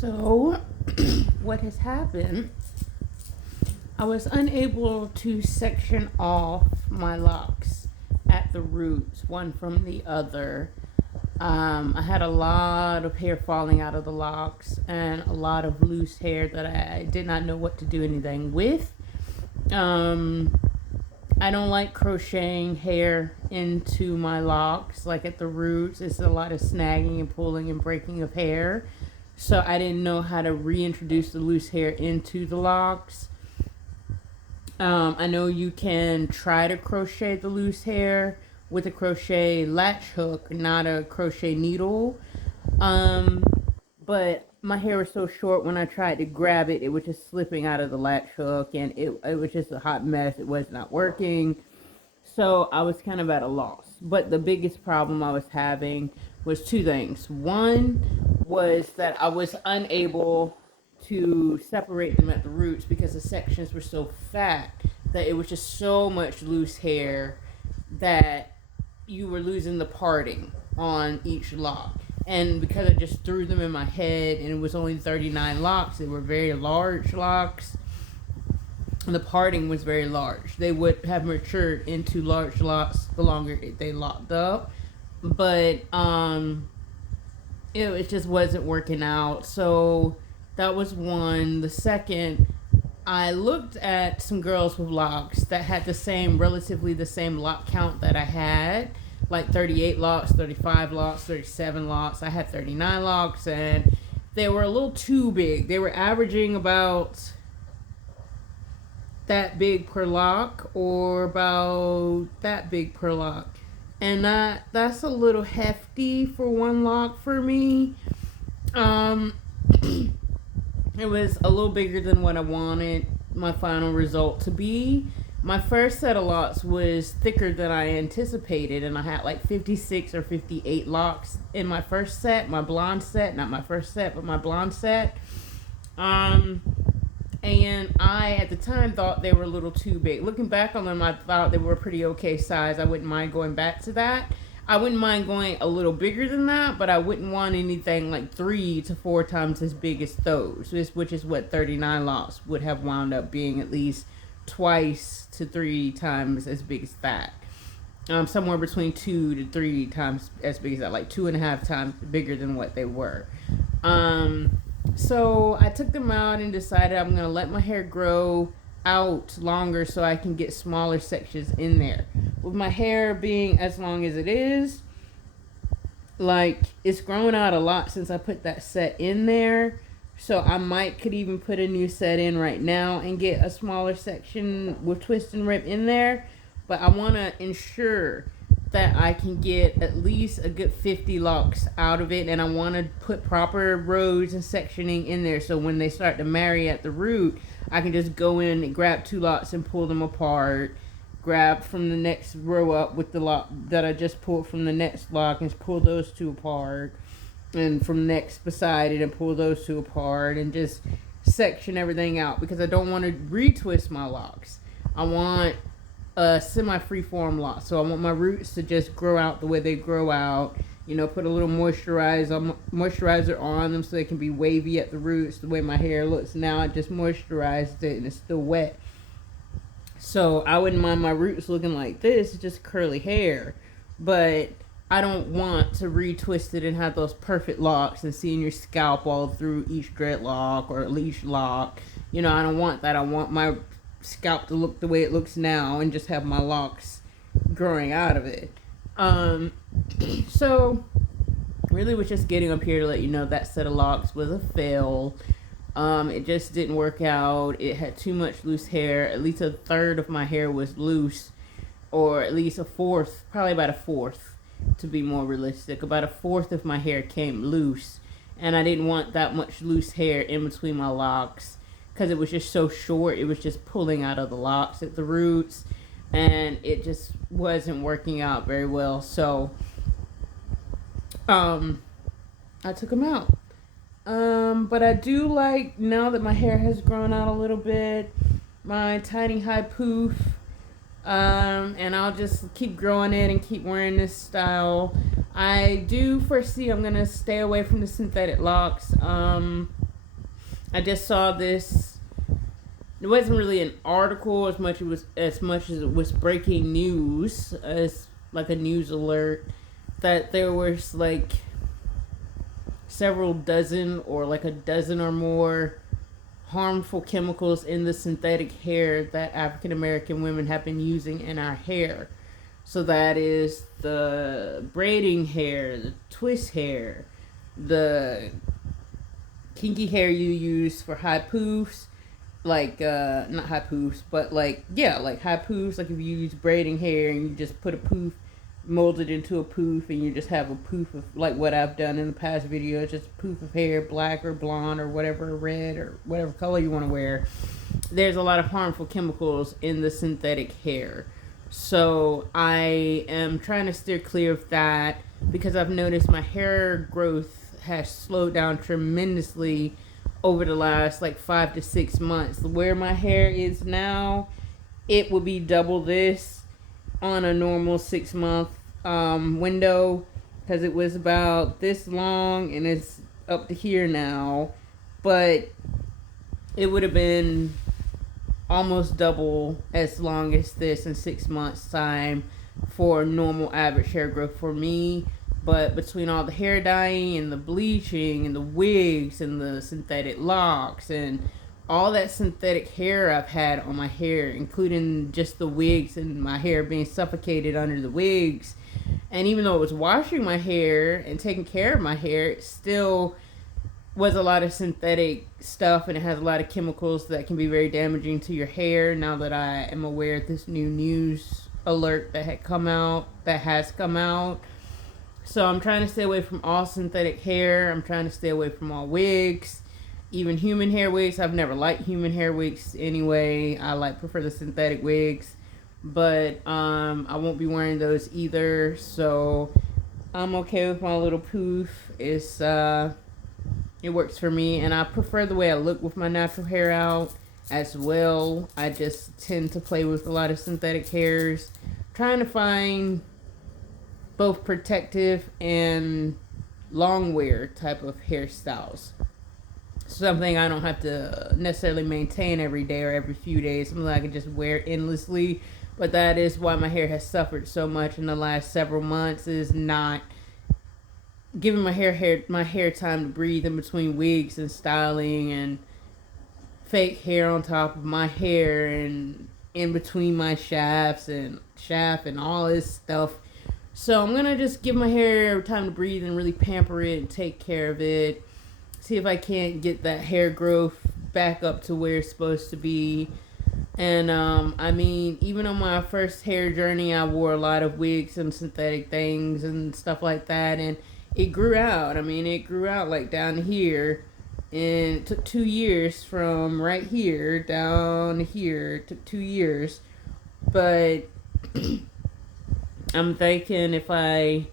So, what has happened? I was unable to section off my locks at the roots, one from the other. I had a lot of hair falling out of the locks and a lot of loose hair that I did not know what to do anything with. Um, I don't like crocheting hair into my locks, like at the roots. It's a lot of snagging and pulling and breaking of hair. So I didn't know how to reintroduce the loose hair into the locks. I know you can try to crochet the loose hair with a crochet latch hook, not a crochet needle. Um, but my hair was so short when I tried to grab it, it was just slipping out of the latch hook, and it was just a hot mess. It was not working. So I was kind of at a loss. But the biggest problem I was having was two things. One was that I was unable to separate them at the roots because the sections were so fat that it was just so much loose hair that you were losing the parting on each lock. And because I just threw them in my head and it was only 39 locks, they were very large locks. The parting was very large. They would have matured into large locks the longer they locked up. But it just wasn't working out. So that was one. The second, I looked at some girls with locks that had relatively the same lock count that I had, like 38 locks, 35 locks, 37 locks. I had 39 locks, and they were a little too big. They were averaging about that big per lock, or about that big per lock. And that's a little hefty for one lock for me. It was a little bigger than what I wanted my final result to be. My first set of locks was thicker than I anticipated, and I had like 56 or 58 locks in my first set, my blonde set, not my first set, but my blonde set. And I, at the time, thought they were a little too big. Looking back on them, I thought they were a pretty okay size. I wouldn't mind going back to that. I wouldn't mind going a little bigger than that, but I wouldn't want anything like 3 to 4 times as big as those, which is what 39 locks would have wound up being, at least twice to 3 times as big as that. Somewhere between 2 to 3 times as big as that, like 2.5 times bigger than what they were. So I took them out and decided I'm going to let my hair grow out longer so I can get smaller sections in there. With my hair being as long as it is, like, it's grown out a lot since I put that set in there. So I could even put a new set in right now and get a smaller section with twist and rip in there. But I want to ensure that I can get at least a good 50 locks out of it, and I want to put proper rows and sectioning in there so when they start to marry at the root, I can just go in and grab 2 locks and pull them apart, grab from the next row up with the lock that I just pulled from the next lock and pull those 2 apart, and from next beside it and pull those 2 apart, and just section everything out because I don't want to retwist my locks. I want a semi-freeform lock. So I want my roots to just grow out the way they grow out. You know, put a little moisturizer on them so they can be wavy at the roots the way my hair looks now. I just moisturized it and it's still wet. So I wouldn't mind my roots looking like this, just curly hair. But I don't want to retwist it and have those perfect locks and seeing your scalp all through each dreadlock or each lock. You know, I don't want that. I want my scalp to look the way it looks now and just have my locks growing out of it. So really was just getting up here to let you know that set of locks was a fail. It just didn't work out. It had too much loose hair. At least a third of my hair was loose, or at least a fourth, probably about a fourth to be more realistic. About a fourth of my hair came loose, and I didn't want that much loose hair in between my locks because it was just so short. It was just pulling out of the locks at the roots, and it just wasn't working out very well. So I took them out. But I do like, now that my hair has grown out a little bit, my tiny high poof. And I'll just keep growing it and keep wearing this style. I do foresee I'm going to stay away from the synthetic locks. I just saw this. It wasn't really an article as much as it was breaking news, as like a news alert, that there was like several dozen or like a dozen or more harmful chemicals in the synthetic hair that African American women have been using in our hair. So that is the braiding hair, the twist hair, the kinky hair you use for high poofs, like not high poofs, but like like high poofs. Like if you use braiding hair and you just put a poof, mold it into a poof, and you just have a poof of like what I've done in the past videos, just a poof of hair, black or blonde or whatever, red or whatever color you want to wear. There's a lot of harmful chemicals in the synthetic hair. So I am trying to steer clear of that because I've noticed my hair growth has slowed down tremendously over the last like 5 to 6 months. Where my hair is now, it would be double this on a normal 6-month window, because it was about this long and it's up to here now, but it would have been almost double as long as this in 6 months time for normal average hair growth for me. But between all the hair dyeing and the bleaching and the wigs and the synthetic locks and all that synthetic hair I've had on my hair, including just the wigs and my hair being suffocated under the wigs, and even though it was washing my hair and taking care of my hair, it still was a lot of synthetic stuff, and it has a lot of chemicals that can be very damaging to your hair. Now that I am aware of this new news alert that has come out. So I'm trying to stay away from all synthetic hair. I'm trying to stay away from all wigs, even human hair wigs. I've never liked human hair wigs anyway. I prefer the synthetic wigs, but I won't be wearing those either. So I'm okay with my little poof. It works for me, and I prefer the way I look with my natural hair out as well. I just tend to play with a lot of synthetic hairs, trying to find both protective and long wear type of hairstyles. Something I don't have to necessarily maintain every day or every few days. Something I can just wear endlessly. But that is why my hair has suffered so much in the last several months, is not giving my hair time to breathe in between wigs and styling and fake hair on top of my hair and in between my shaft and all this stuff. So I'm gonna just give my hair time to breathe and really pamper it and take care of it. See if I can't get that hair growth back up to where it's supposed to be. And I mean, even on my first hair journey, I wore a lot of wigs and synthetic things and stuff like that, and it grew out. I mean, it grew out like down here, and it took 2 years from right here down to here. It took 2 years, but I'm thinking if I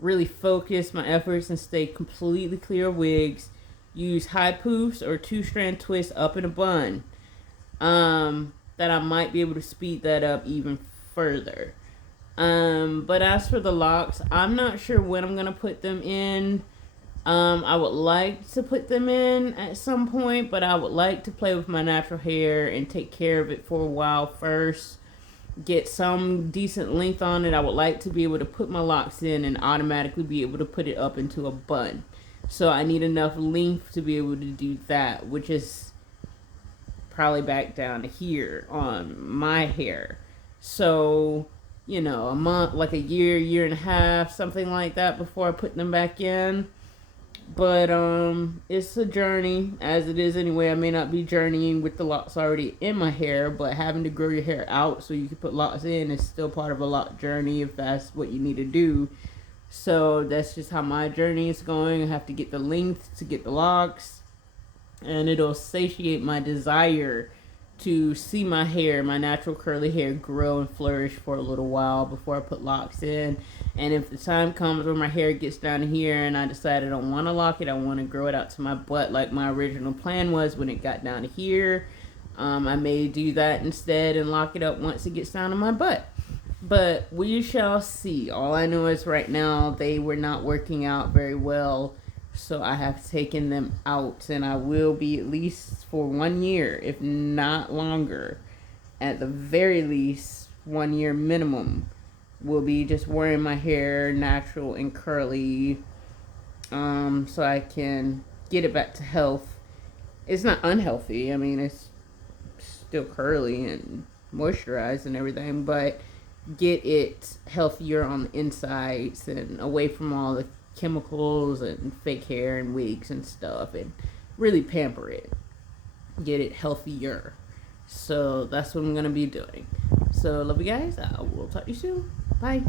really focus my efforts and stay completely clear of wigs, use high poofs or 2-strand twists up in a bun, that I might be able to speed that up even further. But as for the locks, I'm not sure when I'm going to put them in. I would like to put them in at some point, but I would like to play with my natural hair and take care of it for a while first. Get some decent length on it. I would like to be able to put my locks in and automatically be able to put it up into a bun. So I need enough length to be able to do that, which is probably back down to here on my hair. So, a month, like a year and a half, something like that before I put them back in. But it's a journey, as it is anyway. I may not be journeying with the locks already in my hair, but having to grow your hair out so you can put locks in is still part of a lock journey if that's what you need to do. So that's just how my journey is going. I have to get the length to get the locks, and it'll satiate my desire to see my hair, my natural curly hair, grow and flourish for a little while before I put locks in. And if the time comes when my hair gets down here and I decide I don't want to lock it, I want to grow it out to my butt like my original plan was when it got down to here, I may do that instead and lock it up once it gets down to my butt. But we shall see. All I know is right now they were not working out very well. So I have taken them out, and I will be at least for 1 year, if not longer. At the very least, 1 year minimum. Will be just wearing my hair natural and curly, so I can get it back to health. It's not unhealthy. I mean, it's still curly and moisturized and everything, but get it healthier on the insides and away from all the chemicals and fake hair and wigs and stuff, and really pamper it, get it healthier. So that's what I'm gonna be doing. So love you guys. I will talk to you soon. Bye.